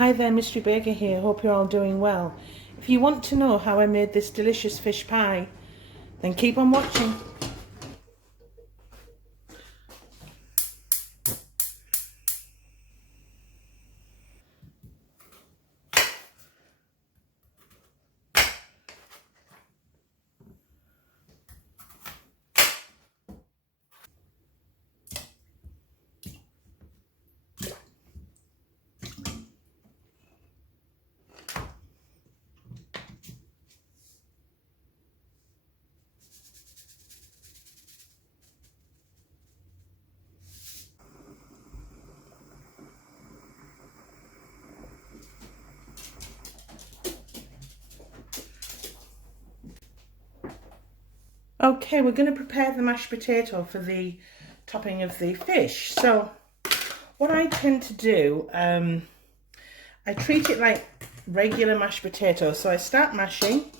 Hi there, Mystery Baker here. Hope you're all doing well. If you want to know how I made this delicious fish pie, then keep on watching. Okay, we're going to prepare the mashed potato for the topping of the fish. So what I tend to do, I treat it like regular mashed potatoes. So I start mashing.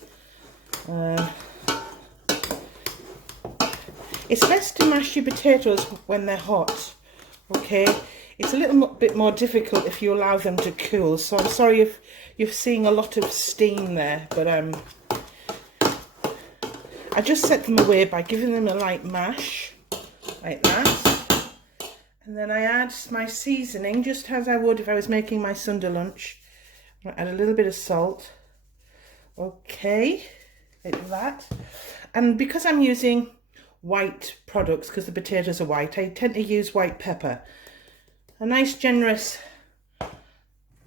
It's best to mash your potatoes when they're hot, okay? It's a little bit more difficult if you allow them to cool. So I'm sorry if you're seeing a lot of steam there, but I just set them away by giving them a light mash, like that. And then I add my seasoning, just as I would if I was making my Sunday lunch. I add a little bit of salt. Okay, like that. And because I'm using white products, because the potatoes are white, I tend to use white pepper. A nice generous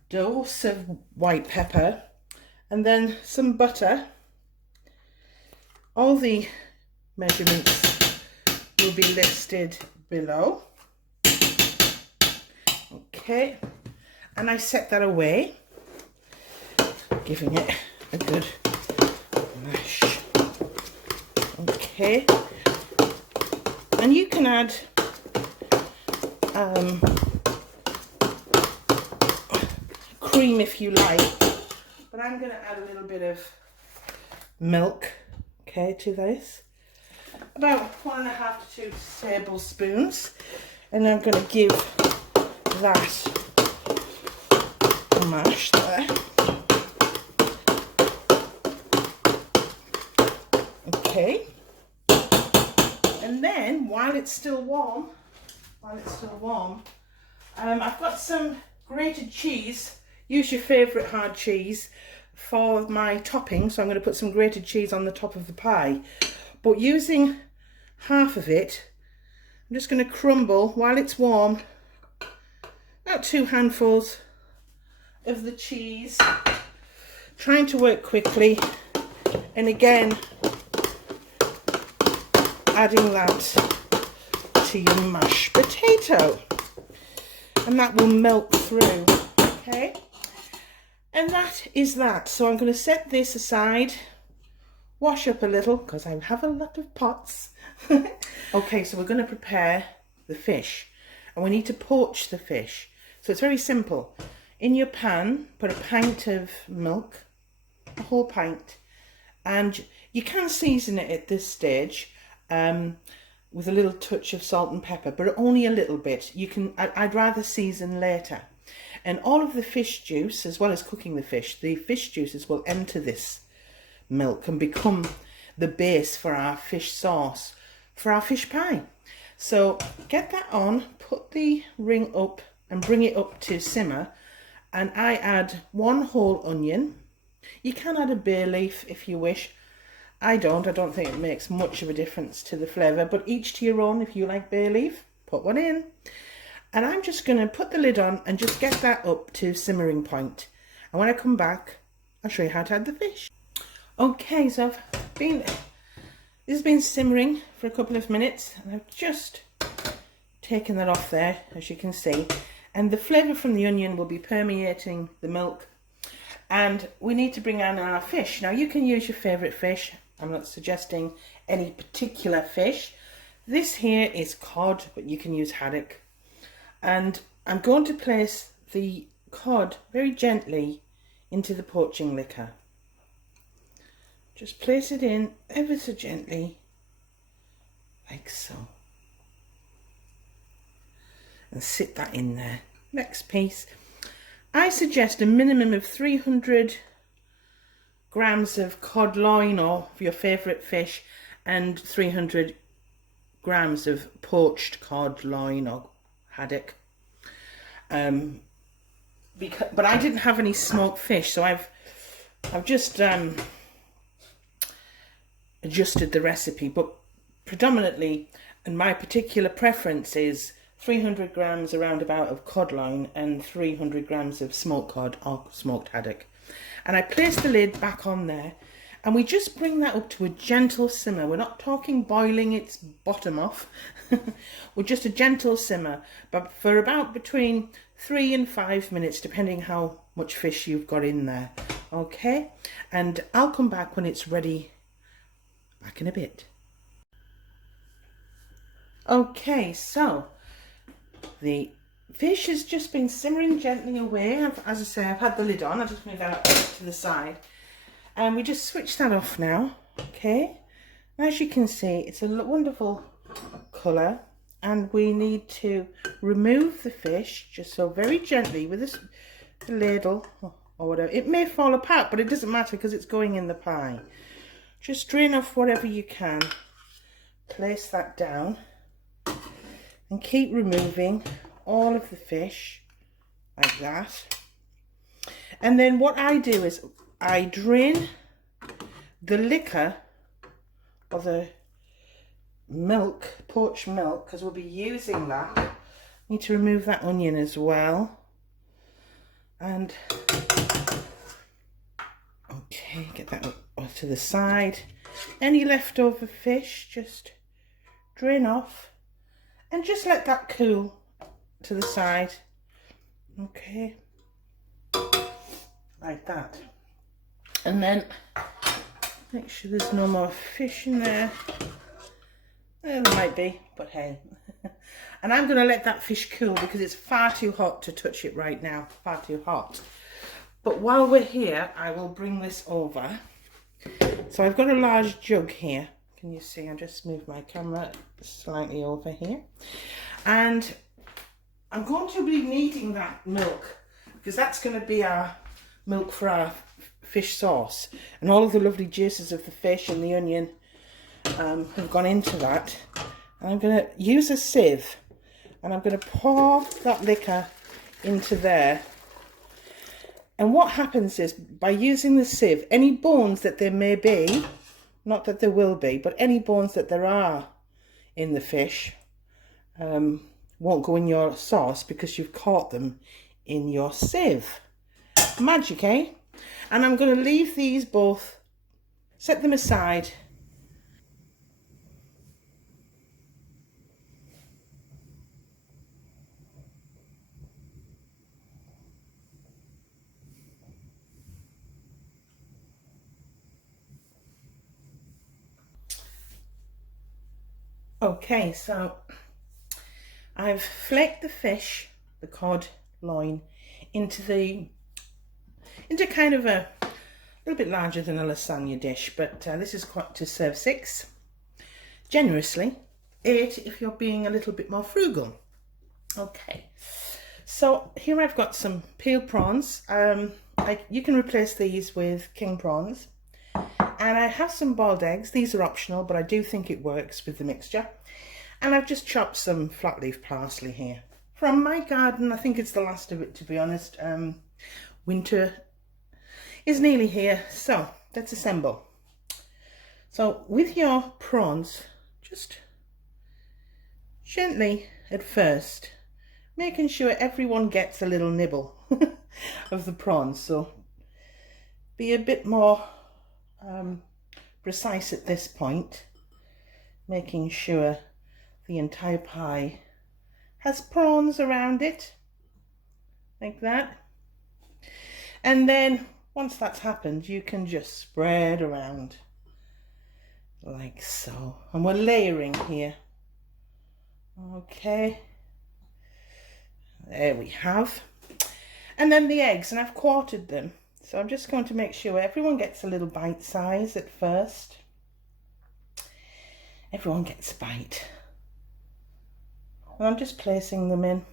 dose of white pepper. And then some butter. All the measurements will be listed below. Okay, and I set that away, giving it a good mash. Okay, and you can add cream if you like, but I'm going to add a little bit of milk. Okay, to this, about 1.5 to 2 tablespoons, and I'm going to give that a mash there. Okay, and then while it's still warm, I've got some grated cheese. Use your favourite hard cheese for my topping, so I'm going to put some grated cheese on the top of the pie, but using half of it, I'm just going to crumble while it's warm about 2 handfuls of the cheese, trying to work quickly, and again adding that to your mashed potato, and that will melt through. Okay, and that is that. So I'm going to set this aside, wash up a little because I have a lot of pots. Okay, so we're going to prepare the fish, and we need to poach the fish. So it's very simple. In your pan, put a pint of milk, a whole pint, and you can season it at this stage with a little touch of salt and pepper, but only a little bit. You can. I'd rather season later. And all of the fish juice, as well as cooking the fish juices will enter this milk and become the base for our fish sauce, for our fish pie. So get that on, put the ring up and bring it up to simmer. And I add 1 whole onion. You can add a bay leaf if you wish. I don't think it makes much of a difference to the flavour, but each to your own. If you like bay leaf, put one in. And I'm just going to put the lid on and just get that up to simmering point. And when I come back, I'll show you how to add the fish. Okay, so this has been simmering for a couple of minutes, and I've just taken that off there, as you can see. And the flavour from the onion will be permeating the milk. And we need to bring on our fish. Now, you can use your favourite fish. I'm not suggesting any particular fish. This here is cod, but you can use haddock. And I'm going to place the cod very gently into the poaching liquor. Just place it in ever so gently, like so. And sit that in there. Next piece. I suggest a minimum of 300 grams of cod loin or your favourite fish and 300 grams of poached cod loin or haddock. But I didn't have any smoked fish, so I've just adjusted the recipe, but predominantly, and my particular preference is 300 grams around about of cod loin and 300 grams of smoked cod or smoked haddock. And I place the lid back on there, and we just bring that up to a gentle simmer. We're not talking boiling its bottom off. We're just a gentle simmer, but for about between 3 and 5 minutes, depending how much fish you've got in there. Okay, and I'll come back when it's ready, back in a bit. Okay, so the fish has just been simmering gently away. As I say, I've had the lid on. I'll just move that to the side. And we just switch that off now. Okay, and as you can see, it's a wonderful colour. And we need to remove the fish, just so very gently with the ladle or whatever. It may fall apart, but it doesn't matter because it's going in the pie. Just drain off whatever you can. Place that down. And keep removing all of the fish like that. And then what I do is I drain the liquor or the milk, poached milk, because we'll be using that. Need to remove that onion as well. And okay, get that off to the side. Any leftover fish, just drain off and just let that cool to the side. Okay, like that. And then make sure there's no more fish in there. Well, there might be, but hey. And I'm going to let that fish cool because it's far too hot to touch it right now. Far too hot. But while we're here, I will bring this over. So I've got a large jug here. Can you see? I'll just move my camera slightly over here. And I'm going to be needing that milk because that's going to be our milk for our fish sauce. And all of the lovely juices of the fish and the onion have gone into that. And I'm going to use a sieve and I'm going to pour that liquor into there. And what happens is, by using the sieve, any bones that there may be, not that there will be, but any bones that there are in the fish won't go in your sauce because you've caught them in your sieve. Magic, eh? And I'm going to leave these both, set them aside. Okay, so I've flaked the fish, the cod loin, into kind of a little bit larger than a lasagna dish, but this is quite to serve 6 generously, 8 if you're being a little bit more frugal. Okay, so here I've got some peeled prawns. You can replace these with king prawns. And I have some boiled eggs. These are optional, but I do think it works with the mixture. And I've just chopped some flat leaf parsley here from my garden. I think it's the last of it, to be honest. Winter is nearly here, so let's assemble. So with your prawns, just gently at first, making sure everyone gets a little nibble of the prawns. So be a bit more precise at this point, making sure the entire pie has prawns around it, like that. And then once that's happened, you can just spread around like so. And we're layering here. Okay, there we have. And then the eggs, and I've quartered them. So I'm just going to make sure everyone gets a little bite size at first. Everyone gets a bite. And I'm just placing them in.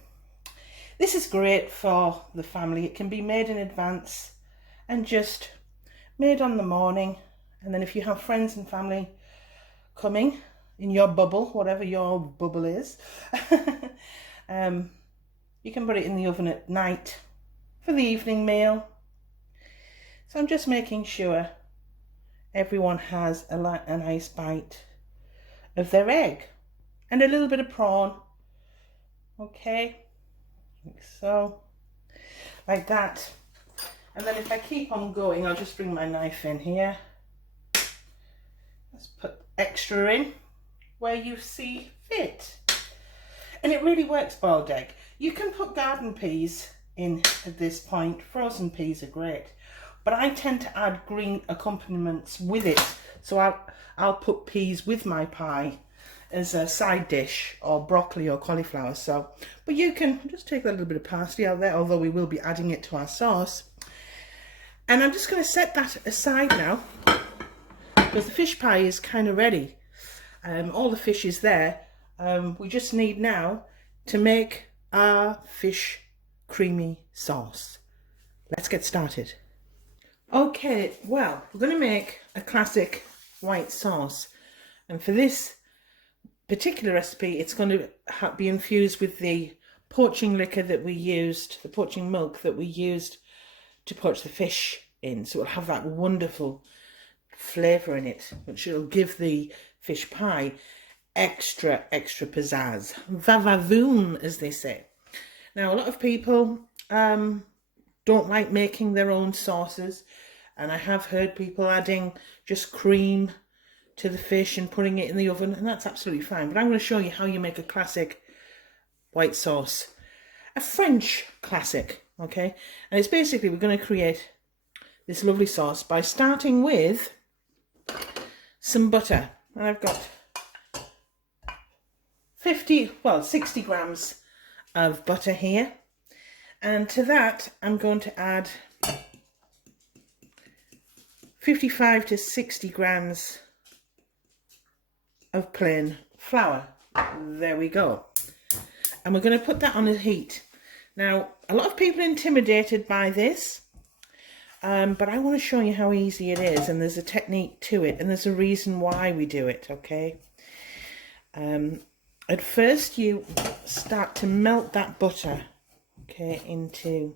This is great for the family. It can be made in advance and just made on the morning. And then if you have friends and family coming in your bubble, whatever your bubble is, you can put it in the oven at night for the evening meal. So I'm just making sure everyone has a nice bite of their egg and a little bit of prawn. Okay, like so, like that. And then if I keep on going, I'll just bring my knife in here. Let's put extra in where you see fit. And it really works, boiled egg. You can put garden peas in at this point. Frozen peas are great. But I tend to add green accompaniments with it. So I'll put peas with my pie as a side dish, or broccoli or cauliflower. So, but you can just take a little bit of parsley out there, although we will be adding it to our sauce. And I'm just going to set that aside now, because the fish pie is kind of ready. All the fish is there. We just need now to make our fish creamy sauce. Let's get started. Okay, well, we're going to make a classic white sauce. And for this particular recipe, it's going to be infused with the poaching liquor that we used, the poaching milk that we used to poach the fish in. So it'll have that wonderful flavour in it, which will give the fish pie extra pizzazz. Va-va-voom, as they say. Now, a lot of people don't like making their own sauces, and I have heard people adding just cream to the fish and putting it in the oven, and that's absolutely fine. But I'm going to show you how you make a classic white sauce, a French classic, okay? And it's basically, we're going to create this lovely sauce by starting with some butter. And I've got 60 grams of butter here. And to that, I'm going to add 55 to 60 grams of plain flour. There we go. And we're going to put that on a heat. Now, a lot of people are intimidated by this, but I want to show you how easy it is, and there's a technique to it, and there's a reason why we do it, okay? At first, you start to melt that butter, okay, into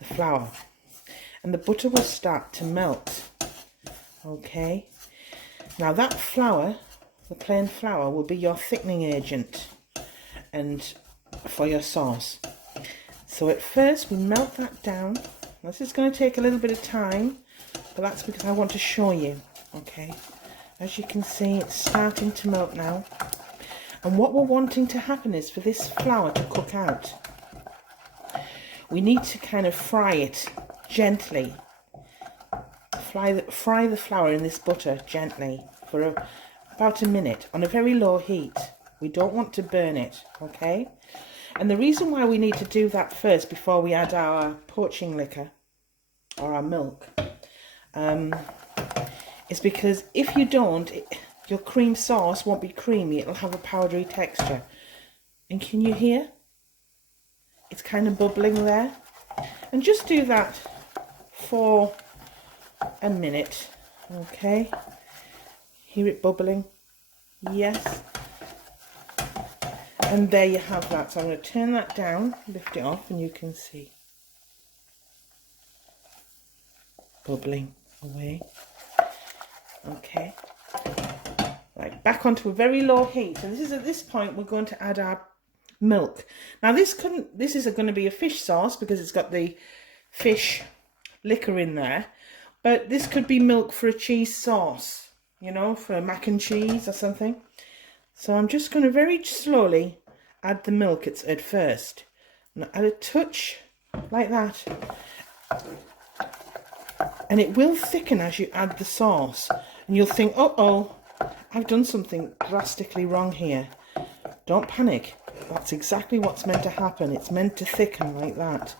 the flour, and the butter will start to melt, okay? Now, that flour, the plain flour, will be your thickening agent and for your sauce. So at first, we melt that down. This is going to take a little bit of time, but that's because I want to show you, okay? As you can see, it's starting to melt now. And what we're wanting to happen is for this flour to cook out. We need to kind of fry it gently. Fry the flour in this butter gently for about a minute on a very low heat. We don't want to burn it, okay? And the reason why we need to do that first before we add our poaching liquor or our milk is because if you don't, your cream sauce won't be creamy. It'll have a powdery texture. And can you hear? It's kind of bubbling there. And just do that for a minute, okay? Hear it bubbling? Yes. And there you have that. So I'm going to turn that down, lift it off, and you can see bubbling away. Okay. Right, back onto a very low heat. And this is at this point we're going to add our milk. Now this is going to be a fish sauce because it's got the fish liquor in there. But this could be milk for a cheese sauce, you know, for mac and cheese or something. So I'm just going to very slowly add the milk at first. And add a touch like that. And it will thicken as you add the sauce. And you'll think, uh-oh, I've done something drastically wrong here. Don't panic. That's exactly what's meant to happen. It's meant to thicken like that.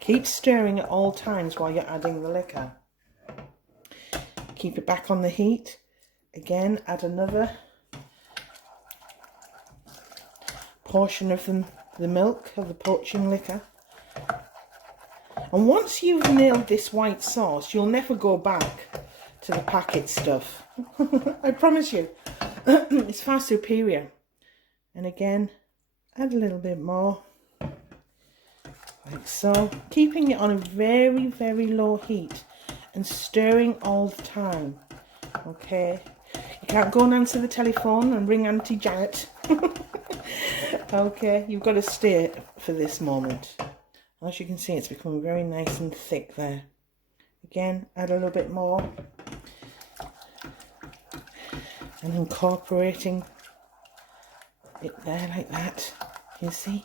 Keep stirring at all times while you're adding the liquor. Keep it back on the heat. Again, add another portion of the milk, of the poaching liquor. And once you've nailed this white sauce, you'll never go back to the packet stuff. I promise you. It's far superior. And again, add a little bit more. Like so. Keeping it on a very, very low heat and stirring all the time. Okay. You can't go and answer the telephone and ring Auntie Janet. Okay, you've got to stir for this moment. As you can see, it's becoming very nice and thick there. Again, add a little bit more. And incorporating it there like that. You see?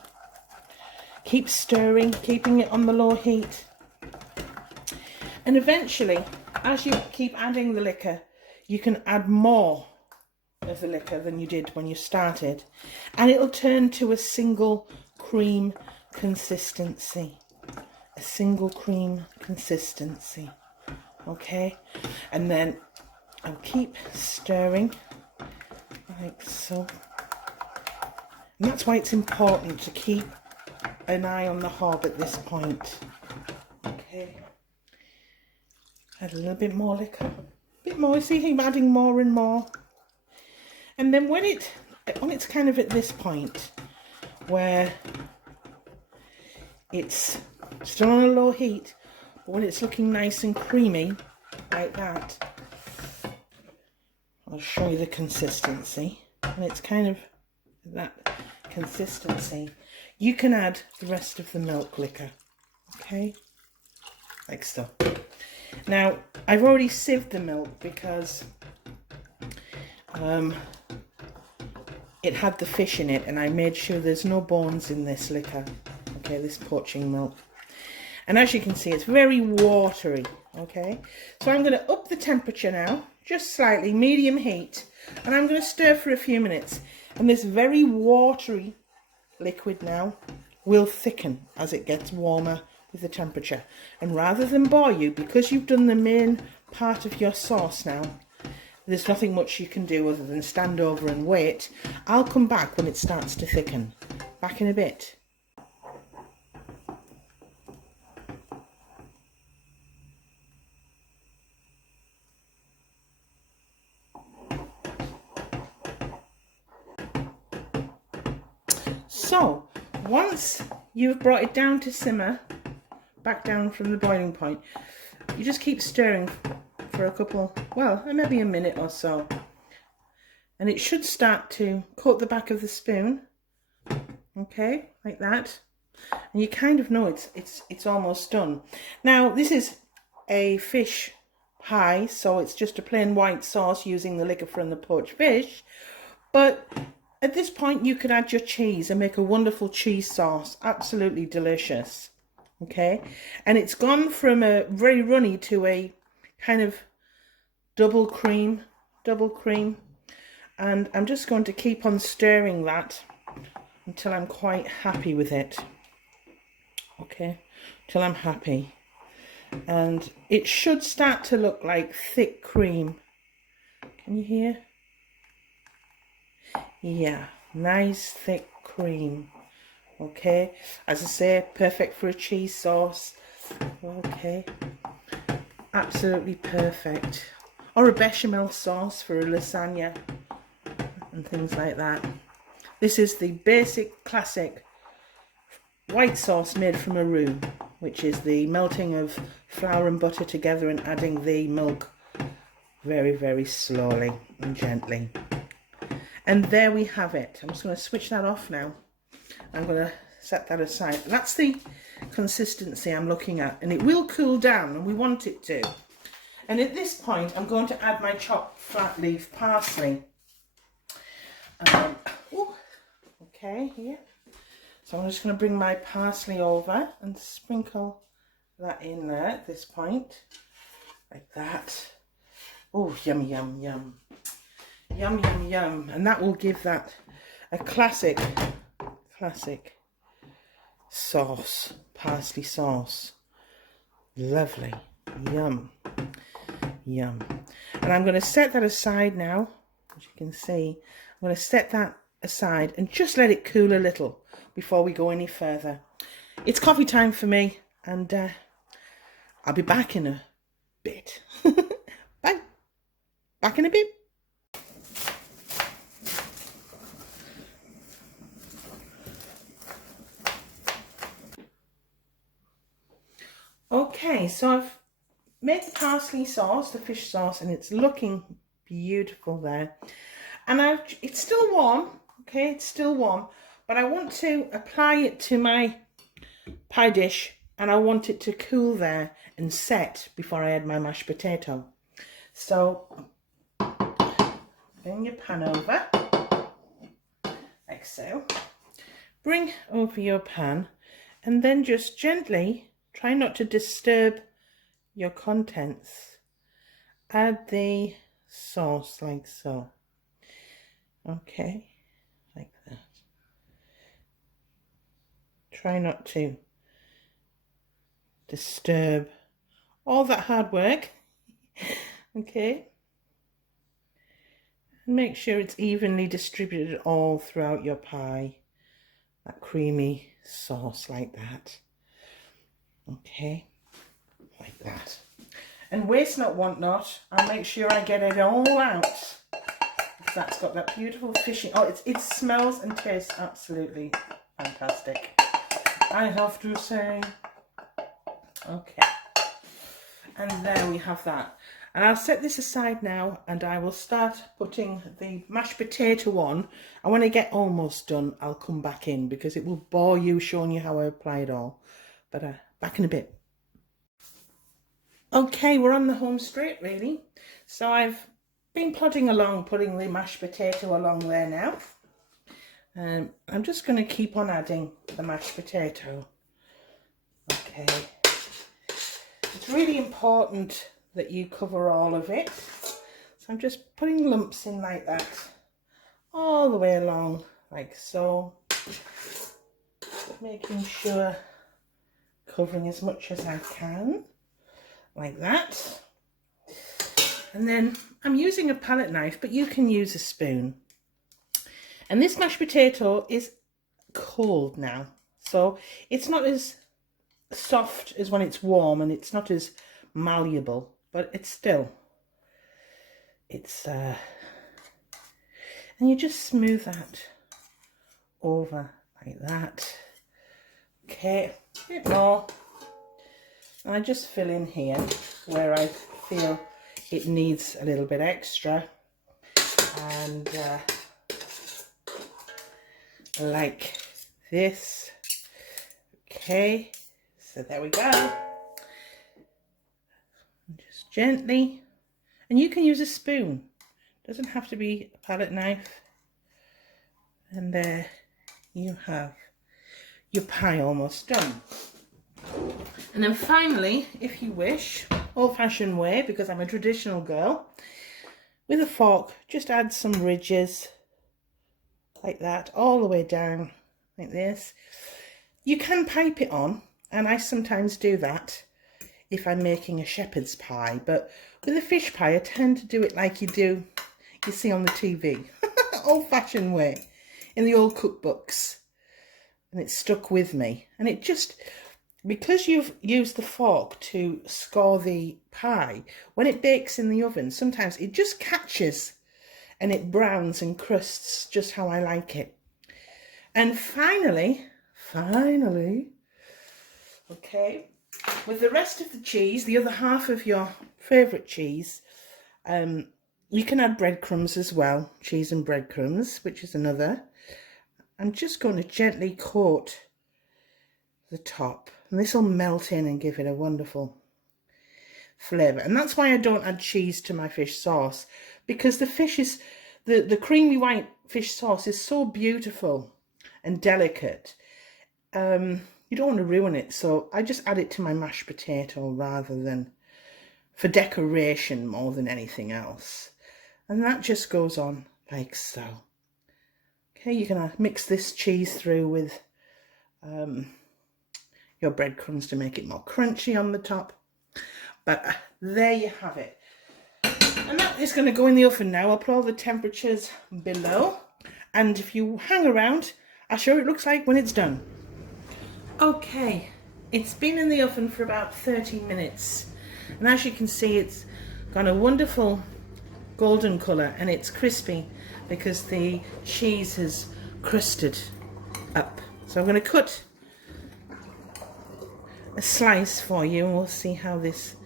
Keep stirring, keeping it on the low heat. And eventually, as you keep adding the liquor, you can add more of the liquor than you did when you started, and it'll turn to a single cream consistency. A single cream consistency. Okay, and then I'll keep stirring like so. And that's why it's important to keep an eye on the hob at this point. Okay, add a little bit more liquor, a bit more. See, I'm adding more and more. And then when it's kind of at this point where it's still on a low heat, but when it's looking nice and creamy like that, I'll show you the consistency. And it's kind of that consistency. You can add the rest of the milk liquor, okay, like so. Now I've already sieved the milk because it had the fish in it, and I made sure there's no bones in this liquor, okay, this poaching milk. And as you can see, it's very watery, okay. So I'm going to up the temperature now, just slightly, medium heat, and I'm going to stir for a few minutes. And this very watery liquid now will thicken as it gets warmer with the temperature. And rather than bore you, because you've done the main part of your sauce now, there's nothing much you can do other than stand over and wait. I'll come back when it starts to thicken. Back in a bit. So, once you've brought it down to simmer, back down from the boiling point, you just keep stirring for a couple, well, maybe a minute or so, and it should start to coat the back of the spoon, okay, like that, and you kind of know it's almost done. Now this is a fish pie, so it's just a plain white sauce using the liquor from the poached fish, but at this point you could add your cheese and make a wonderful cheese sauce, absolutely delicious, okay. And it's gone from a very runny to a kind of double cream, and I'm just going to keep on stirring that until I'm quite happy with it, okay, till I'm happy. And it should start to look like thick cream. Can you hear? Yeah, nice thick cream, okay. As I say, perfect for a cheese sauce, okay, absolutely perfect. Or a bechamel sauce for a lasagna and things like that. This is the basic classic white sauce made from a roux, which is the melting of flour and butter together and adding the milk very, very slowly and gently. And there we have it. I'm just going to switch that off now. I'm going to set that aside. That's the consistency I'm looking at, and it will cool down, and we want it to. And at this point, I'm going to add my chopped flat leaf parsley. Okay, here. So I'm just going to bring my parsley over and sprinkle that in there at this point, like that. Oh, yum, yum, yum. Yum, yum, yum. And that will give that a classic sauce, parsley sauce. Lovely. Yum. Yum. And I'm going to set that aside now. As you can see, I'm going to set that aside and just let it cool a little before we go any further. It's coffee time for me, and I'll be back in a bit. Bye. Back in a bit. Okay, so I've made the parsley sauce, the fish sauce, and it's looking beautiful there. And it's still warm, okay, it's still warm, but I want to apply it to my pie dish, and I want it to cool there and set before I add my mashed potato. So, bring your pan over, like so. Bring over your pan, and then just gently, try not to disturb your contents. Add the sauce like so. Okay, like that. Try not to disturb all that hard work. Okay. And make sure it's evenly distributed all throughout your pie. That creamy sauce like that. Okay, like that. And waste not, want not. I'll make sure I get it all out. Because that's got that beautiful fishing. Oh, it smells and tastes absolutely fantastic, I have to say. Okay. And there we have that. And I'll set this aside now, and I will start putting the mashed potato on. And when I get almost done, I'll come back in because it will bore you showing you how I apply it all. But back in a bit. Okay, we're on the home straight really. So I've been plodding along, putting the mashed potato along there now. I'm just going to keep on adding the mashed potato. Okay. It's really important that you cover all of it. So I'm just putting lumps in like that, all the way along, like so. Just making sure, covering as much as I can, like that. And then I'm using a palette knife, but you can use a spoon. And this mashed potato is cold now, so it's not as soft as when it's warm, and it's not as malleable, but it's still, and you just smooth that over like that. Okay, a bit more. And I just fill in here where I feel it needs a little bit extra, and like this. Okay, so there we go. Just gently, and you can use a spoon, doesn't have to be a palette knife. And there you have your pie almost done. And then finally, if you wish, old-fashioned way, because I'm a traditional girl, with a fork, just add some ridges like that, all the way down like this. You can pipe it on, and I sometimes do that if I'm making a shepherd's pie, but with a fish pie I tend to do it like you see on the TV, old-fashioned way, in the old cookbooks, and it's stuck with me. And it just, because you've used the fork to score the pie, when it bakes in the oven, sometimes it just catches and it browns and crusts just how I like it. And finally, okay, with the rest of the cheese, the other half of your favourite cheese, you can add breadcrumbs as well, cheese and breadcrumbs, which is another. I'm just going to gently coat the top, and this will melt in and give it a wonderful flavour. And that's why I don't add cheese to my fish sauce, because the fish is, the creamy white fish sauce is so beautiful and delicate. You don't want to ruin it, so I just add it to my mashed potato rather than for decoration more than anything else. And that just goes on like so. Okay, you're going to mix this cheese through with your breadcrumbs to make it more crunchy on the top. But there you have it. And that is going to go in the oven now. I'll put all the temperatures below. And if you hang around, I'll show you what it looks like when it's done. Okay, It's been in the oven for about 30 minutes. And as you can see, it's got a wonderful golden colour and it's crispy because the cheese has crusted up. So I'm going to cut a slice for you and we'll see how this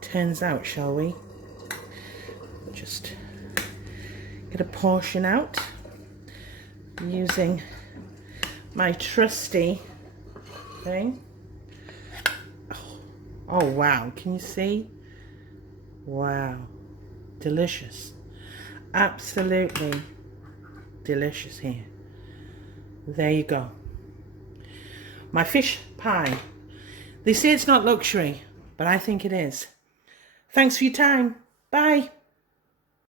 turns out, shall we? Just get a portion out using my trusty thing. Oh wow, can you see? Wow, delicious. Absolutely delicious here. There you go. My fish pie. They say it's not luxury, but I think it is. Thanks for your time. Bye.